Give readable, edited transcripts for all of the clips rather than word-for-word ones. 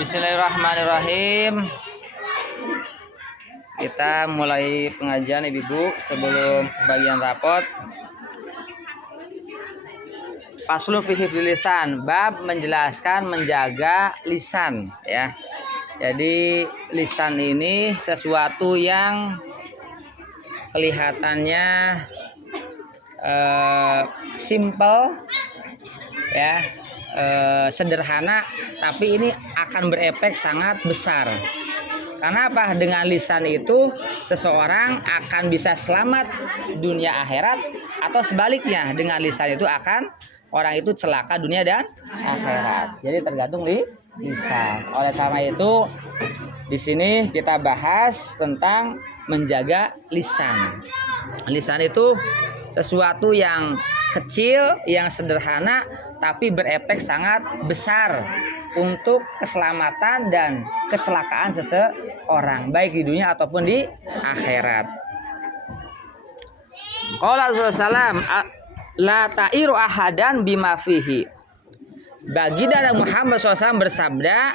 Bismillahirrahmanirrahim. Kita mulai pengajian Ibu sebelum bagian rapot. Faslun fi hifdzil lisan, bab menjelaskan menjaga lisan ya. Jadi lisan ini sesuatu yang kelihatannya simple ya, sederhana, tapi ini akan berefek sangat besar. Karena apa? Dengan lisan itu seseorang akan bisa selamat dunia akhirat, atau sebaliknya dengan lisan itu akan orang itu celaka dunia dan akhirat. Jadi tergantung lisan. Oleh karena itu di sini kita bahas tentang menjaga lisan. Lisan itu sesuatu yang kecil, yang sederhana, tapi berefek sangat besar untuk keselamatan dan kecelakaan seseorang, baik di dunia ataupun di akhirat. Qala sallallahu la ta'iru ahadan bima fihi. Baginda Muhammad SAW bersabda,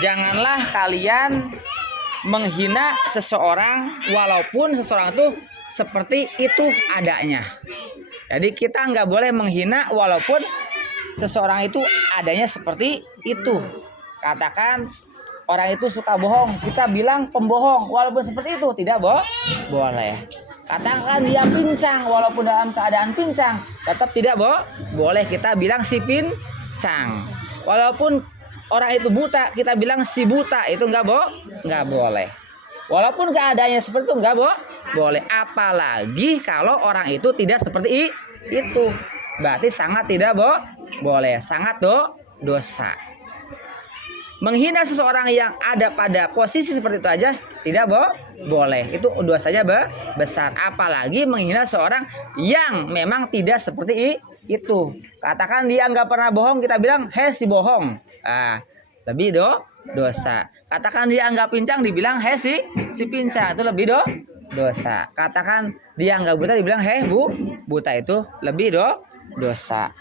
janganlah kalian menghina seseorang walaupun seseorang itu seperti itu adanya. Jadi kita nggak boleh menghina walaupun seseorang itu adanya seperti itu. Katakan orang itu suka bohong, kita bilang pembohong walaupun seperti itu, tidak boleh. Katakan dia pincang walaupun dalam keadaan pincang, tetap tidak boleh kita bilang si pincang. Walaupun orang itu buta, kita bilang si buta, itu nggak boleh. Walaupun keadaannya seperti itu nggak boleh. Apalagi kalau orang itu tidak seperti itu, berarti sangat tidak boleh, sangat dosa. Menghina seseorang yang ada pada posisi seperti itu aja tidak boleh. Itu dosanya besar. Apalagi menghina seorang yang memang tidak seperti itu. Katakan dia nggak pernah bohong, kita bilang heh si bohong. Lebih dosa. Katakan dia nggak pincang, dibilang heh si pincang, itu lebih dosa. Katakan dia nggak buta, dibilang heh buta, itu lebih dosa.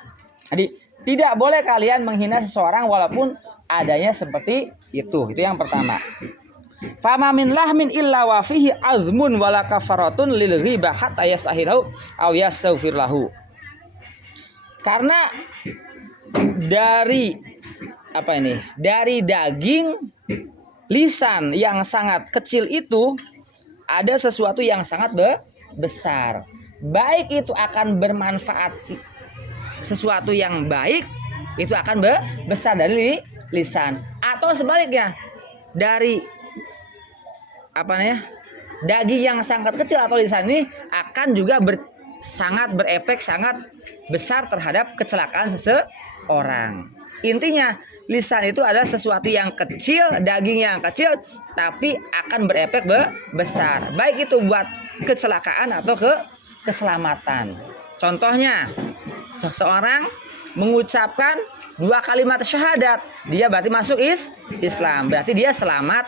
Jadi tidak boleh kalian menghina seseorang walaupun adanya seperti itu. Itu yang pertama. Fama min lahmin illa wa fihi azmun wala kafaratun lil ghibah hatta yastahilahu aw yastaghfir lahu. Karena dari dari daging lisan yang sangat kecil itu ada sesuatu yang sangat besar. Baik itu akan bermanfaat, sesuatu yang baik itu akan besar dari lisan, atau sebaliknya dari daging yang sangat kecil atau lisan ini akan juga sangat berefek sangat besar terhadap kecelakaan seseorang. Intinya lisan itu adalah sesuatu yang kecil, daging yang kecil, tapi akan berefek besar, baik itu buat kecelakaan atau keselamatan. Contohnya, seseorang mengucapkan 2 kalimat syahadat, dia berarti masuk Islam, berarti dia selamat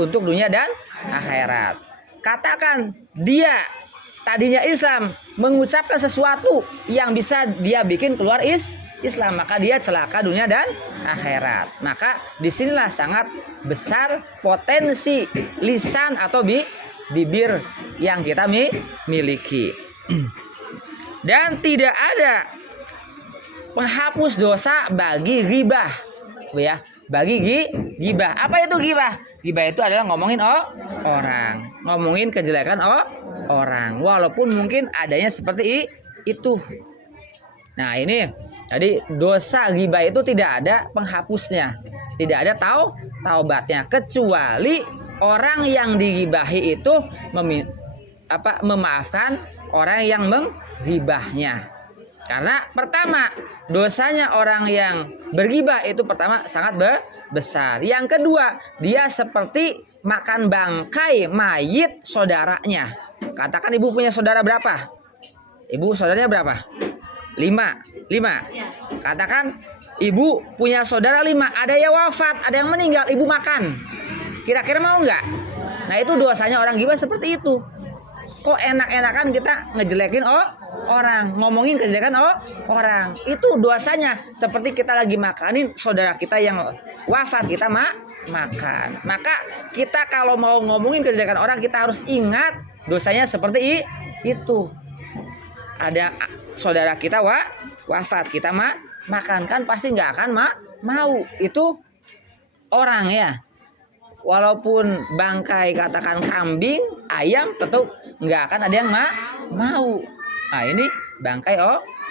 untuk dunia dan akhirat. Katakan dia tadinya Islam mengucapkan sesuatu yang bisa dia bikin keluar Islam, maka dia celaka dunia dan akhirat. Maka disinilah sangat besar potensi lisan atau bibir yang kita miliki. Dan tidak ada penghapus dosa bagi ghibah, ya. Bagi ghibah. Apa itu ghibah? Ghibah itu adalah ngomongin orang, ngomongin kejelekan orang, walaupun mungkin adanya seperti itu. Nah ini, jadi dosa ghibah itu tidak ada penghapusnya, tidak ada taubatnya, kecuali orang yang dighibahi itu memaafkan orang yang menghibahnya. Karena pertama, dosanya orang yang berghibah itu pertama sangat besar. Yang kedua, dia seperti makan bangkai mayit saudaranya. Katakan ibu punya saudara berapa? Ibu saudaranya berapa? 5. Katakan ibu punya saudara 5, ada yang wafat, ada yang meninggal, ibu makan. Kira-kira mau nggak? Nah itu dosanya orang ghibah seperti itu. Kok enak-enakan kita ngejelekin orang, ngomongin kejelekan orang. Itu dosanya seperti kita lagi makanin saudara kita yang wafat, kita makan. Maka kita kalau mau ngomongin kejelekan orang, kita harus ingat dosanya seperti itu. Ada saudara kita wafat, kita makan, kan pasti nggak akan mau. Itu orang ya. Walaupun bangkai katakan kambing, ayam, tentu nggak akan ada yang mau. Nah ini bangkai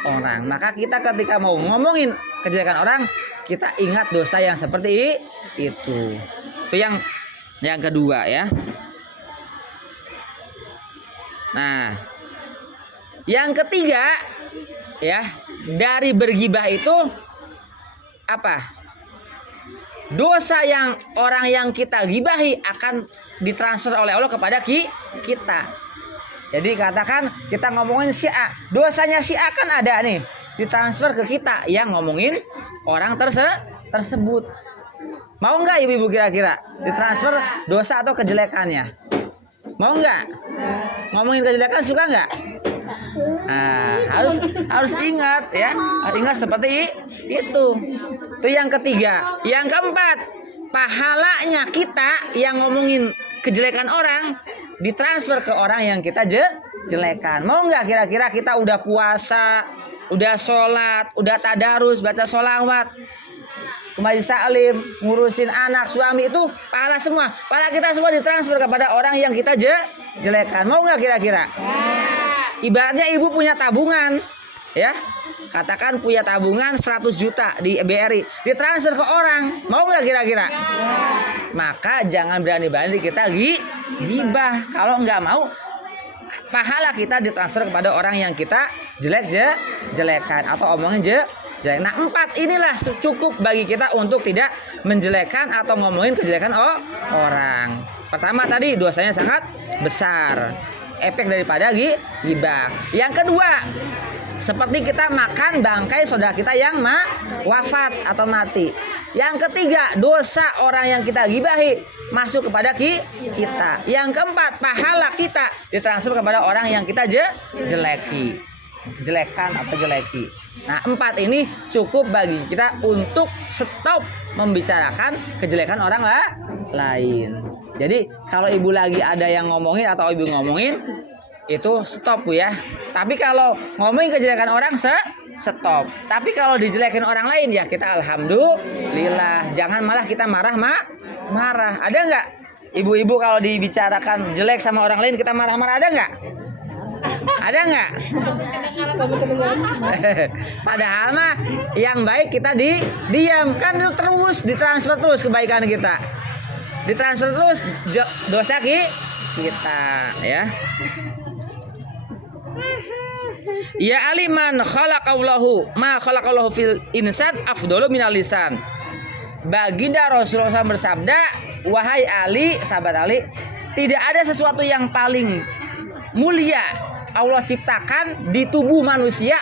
orang. Maka kita ketika mau ngomongin kejelekan orang, kita ingat dosa yang seperti itu. Itu yang kedua ya. Nah, yang ketiga ya, dari bergibah itu apa? Dosa yang orang yang kita gibahi akan ditransfer oleh Allah kepada kita. Jadi katakan kita ngomongin si A, dosanya si A kan ada nih, ditransfer ke kita yang ngomongin orang tersebut. Mau nggak ibu-ibu kira-kira ditransfer dosa atau kejelekannya? Mau nggak? Ngomongin kejelekan suka nggak? Nah, harus ingat ya, ingat seperti itu. Itu yang ketiga. Yang keempat, pahalanya kita yang ngomongin kejelekan orang ditransfer ke orang yang kita jelekan. Mau nggak kira-kira kita udah puasa, udah sholat, udah tadarus, baca sholawat, ke majelis taklim, ngurusin anak, suami, itu pahala semua. Pahala kita semua ditransfer kepada orang yang kita jelekan. Mau nggak kira-kira? Ibaratnya ibu punya tabungan, ya, katakan punya tabungan 100 juta di BRI, ditransfer ke orang, mau nggak kira-kira? Maka jangan berani-berani kita gibah. Kalau nggak mau, pahala kita ditransfer kepada orang yang kita jelekan atau omongin jelek. Nah 4 inilah cukup bagi kita untuk tidak menjelekan atau ngomongin kejelekan orang. Pertama tadi dosanya sangat besar, efek daripada gibah. Yang kedua, seperti kita makan bangkai saudara kita yang wafat atau mati. Yang ketiga, dosa orang yang kita gibahi masuk kepada kita. Yang keempat, pahala kita ditransfer kepada orang yang kita jelekan atau jeleki. Nah 4 ini cukup bagi kita untuk stop membicarakan kejelekan orang lain. Jadi kalau ibu lagi ada yang ngomongin atau ibu ngomongin, itu stop ya. Tapi kalau ngomongin kejelekan orang stop. Tapi kalau dijelekin orang lain ya kita alhamdulillah. Jangan malah kita marah. Ada nggak ibu-ibu kalau dibicarakan jelek sama orang lain kita marah-marah, ada nggak? Ada nggak? Padahal mah yang baik kita diam kan, itu terus ditransfer terus kebaikan kita, ditransfer terus dosa kita ya. Ya aliman khalaqallahu ma khalaqallahu fil insan afdalu minal lisan. Baginda Rasulullah SAW bersabda, wahai Ali, sahabat Ali, tidak ada sesuatu yang paling mulia Allah ciptakan di tubuh manusia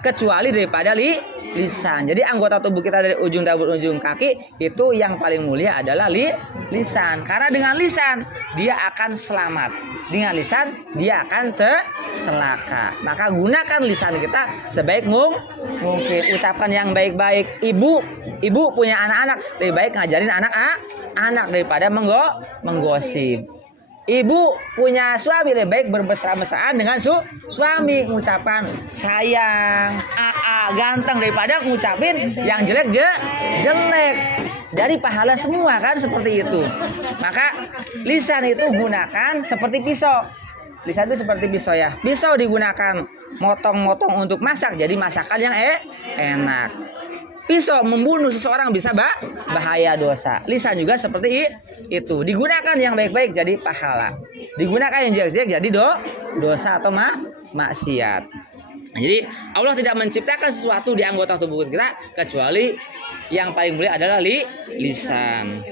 kecuali daripada lisan. Jadi anggota tubuh kita dari ujung rambut ujung kaki itu yang paling mulia adalah lisan. Karena dengan lisan dia akan selamat, dengan lisan dia akan celaka. Maka gunakan lisan kita sebaik mungkin. Ucapan yang baik-baik. Ibu punya anak-anak, lebih baik ngajarin anak daripada menggosip. Ibu punya suami, lebih baik bermesra-mesraan dengan suami, ngucapan sayang, ganteng daripada ngucapin yang jelek. Dari pahala semua kan seperti itu. Maka lisan itu gunakan seperti pisau. Lisan itu seperti pisau ya. Pisau digunakan motong-motong untuk masak, jadi masakan yang enak. Pisau membunuh seseorang bisa bahaya dosa. Lisan juga seperti itu. Digunakan yang baik-baik jadi pahala. Digunakan yang jelek-jelek jadi dosa atau maksiat. Jadi Allah tidak menciptakan sesuatu di anggota tubuh kita kecuali yang paling mulia adalah lisan.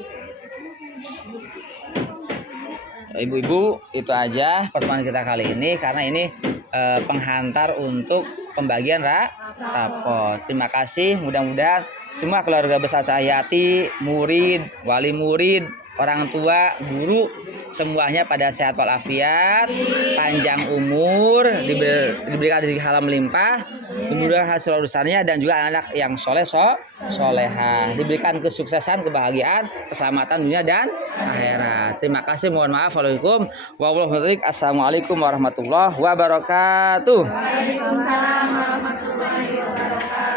Ibu-ibu, itu aja pertemuan kita kali ini karena ini penghantar untuk pembagian rapot. Terima kasih, mudah-mudahan semua keluarga besar Cahayati, murid, wali murid, orang tua, guru, semuanya pada sehat walafiat, panjang umur, diberikan rezeki halal melimpah, dimudahkan hasil urusannya, dan juga anak yang soleha, diberikan kesuksesan, kebahagiaan, keselamatan dunia dan akhirat. Terima kasih, mohon maaf. Assalamualaikum warahmatullahi wabarakatuh. Waalaikumsalam warahmatullahi wabarakatuh.